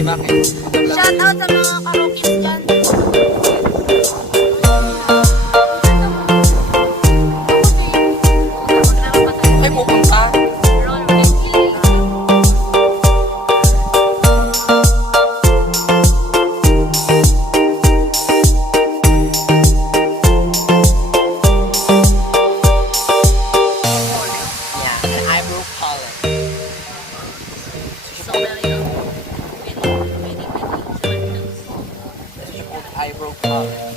bakit? Shout out sa mga karokis dyan. Ay, mukhang ka. Yeah, an eyebrow color. So, Mario. This is called eyebrow color.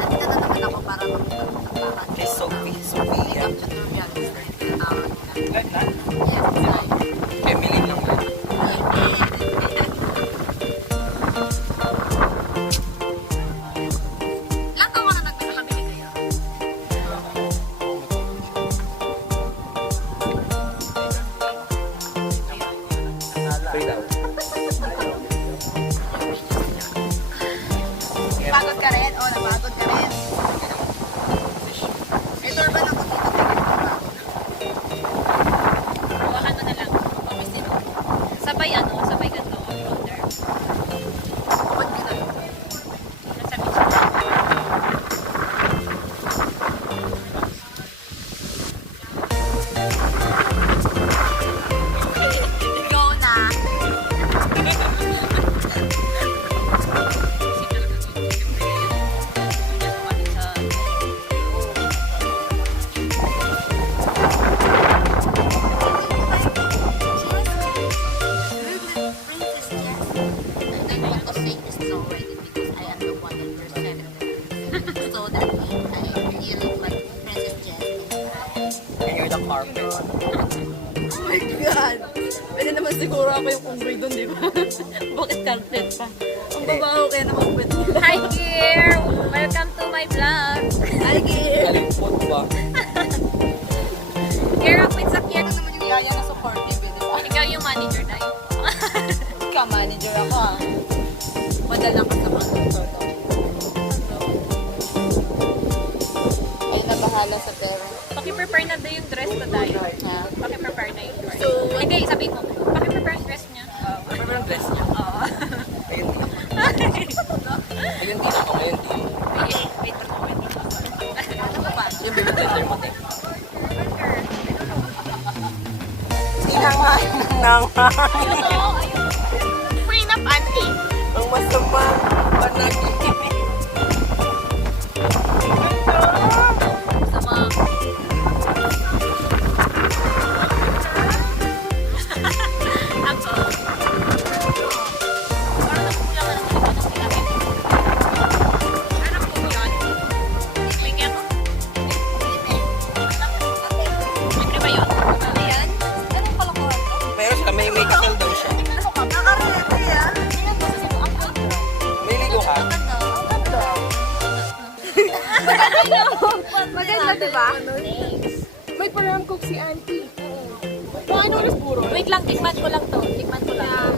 Nandito naman ako para magpapakapan. Kay Sophie. Sophia. Emily lang ba? Ilan taon ka na nagkakabili kayo? Free daw. Pagod ka rin? Oo, napagod ka rin. May turban ako dito. Hawakan mo na lang. Sabay ano, sabay ganito, off-roader. Kapag dito. Nasa beach. Go na. And you're the carpet. Oh my God! Pwede naman siguro ako yung unggoy doon, di ba? Bakit carpet pa? Ang babaho kaya naman pwede nila. Hi dear! Welcome to my vlog! Hi, Gil! Kalipot ba? Care up with Sakir. Ano naman yung yaya na supportive, eh, di ba? Ikaw yung manager na yun. Ikaw, manager ako ah. Madala ka sa mga doktor ko. Ay, nabahala sa parents. Paki-prepare na daw yung dress ko dahil. Ha? Paki-prepare na yung dress. So, Hindi, sabihin mo. Paki-prepare yung dress niya. Ano ba ang dress niya? Oo. Ayun. Ayun din ako ngayon din. Wait, ano ba ba? Yung baby tender mo din. Sinangahan ng Prenup auntie. Ang masama. Panaginip. Sama. Ako. Parang nakukulang ka ng pinapin. Ano po yun? Lingi ako? Libre ba yun? Ano yan? Anong kalokohan to? Pero siya, may kasal daw siya. Ano ka? Nakarete yan? Tingnan mo sa ang ganda. May ligo ka? Ang ganda. Maganda, di ba? May param cook si auntie. Paano oras puro? Wait lang, tikman ko lang to. Tikman ko lang.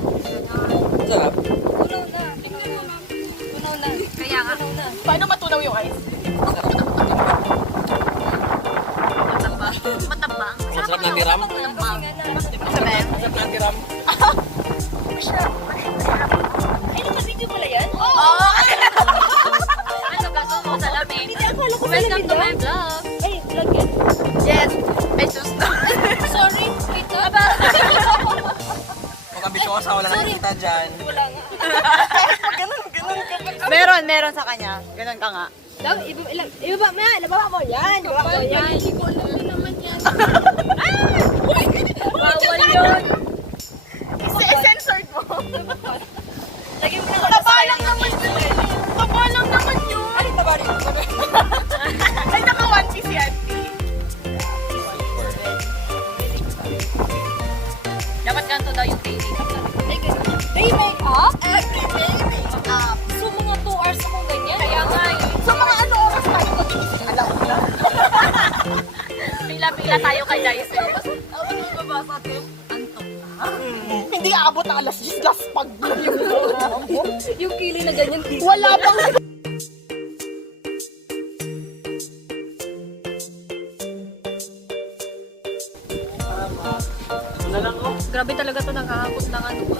Sarap. Tunaw na. Tingnan mo, ma'am. Tunaw na. Kaya nga. Paano matunaw yung ice? Matabang. Matabang. Masarap na tiram. Matabang. Sabi? Masarap na tiram. Ay, naka-video pala yan? Oo! Ano gaso mo sa lamin? Welcome to my vlog. Eh, vlog yan. Yes. I just know. Sorry. Wait, aba. Huwag ambisyosa, wala nang kita dyan. Wala nga. Ganun ka. Meron sa kanya. Ganun ka nga. Ibaba mo yan! Ibaba mo yan! Ibaba mo yan! naman yan. Bawal yun! Censored mo. Lagyan mo na Taba lang naman yun eh. Taba lang naman yun. Ay, taba rin. Ay, naka 1 piece si Auntie. Dapat ganito daw yung day makeup namin. Day makeup? Every day makeup. So, mga 2 hours akong ganyan. Kaya nga eh. So mga ano oras tayo magigising? Alam mo na. Pila-pila tayo kay Jaisel. Ako na ibabasa atin. Antok. Hindi aabot na alas 10 last pag yung program mo. Yung kili na ganyan dito. Wala pang Grabe talaga to nakakakot ng ano ba?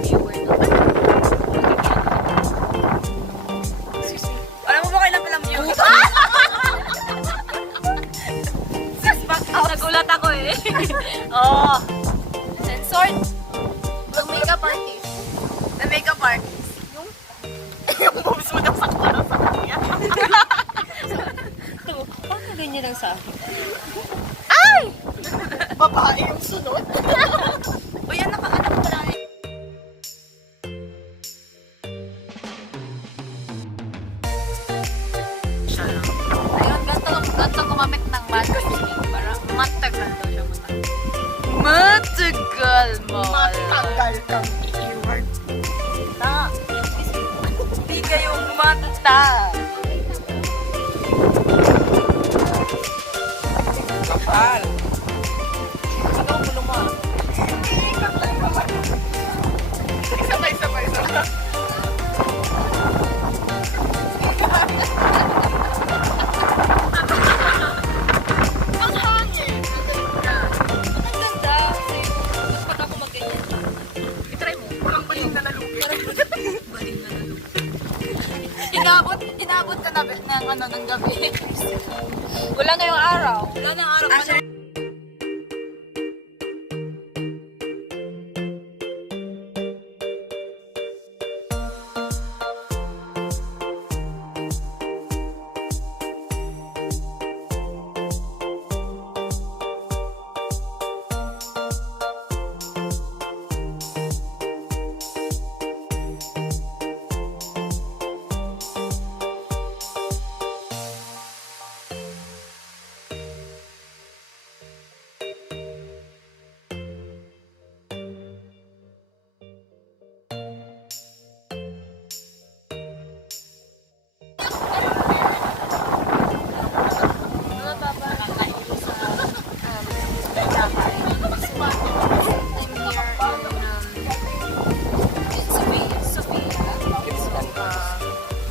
Viewer na. Alam mo ba kailan palang views? Nagulat ako eh. Oo. Censored. The makeup artist. The makeup artist. yung moves mo daw sakto na sa kanya. Bakit ganyan lang sa akin? Babae yung sunod. O yan, naka-anak ko lang eh. Siya lang. Ayun, ganito gumamit ng matte technique para matagal daw siya matagal. Matagal mo. Matagal kang i-word. Na. Hindi kayong mata. Kapal. Ikaw, pulo mo. Sabay. Ang hangin. Ang ganda. Kasi, mas pag ako mag-ganyan. I-try mo. Walang baling na nalupit. Baling na nalo. Inabot ka na ng gabi. Wala ngayong araw. Wala na araw.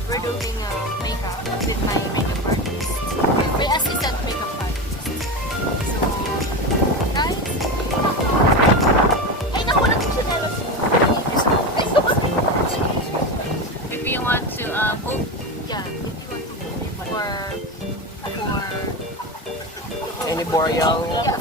We're doing makeup with my makeup artist. My assistant makeup artist. So, guys, Ay, naku, nag-chinelas. if you want to book, yeah, if you want to book for Any boreal? yeah,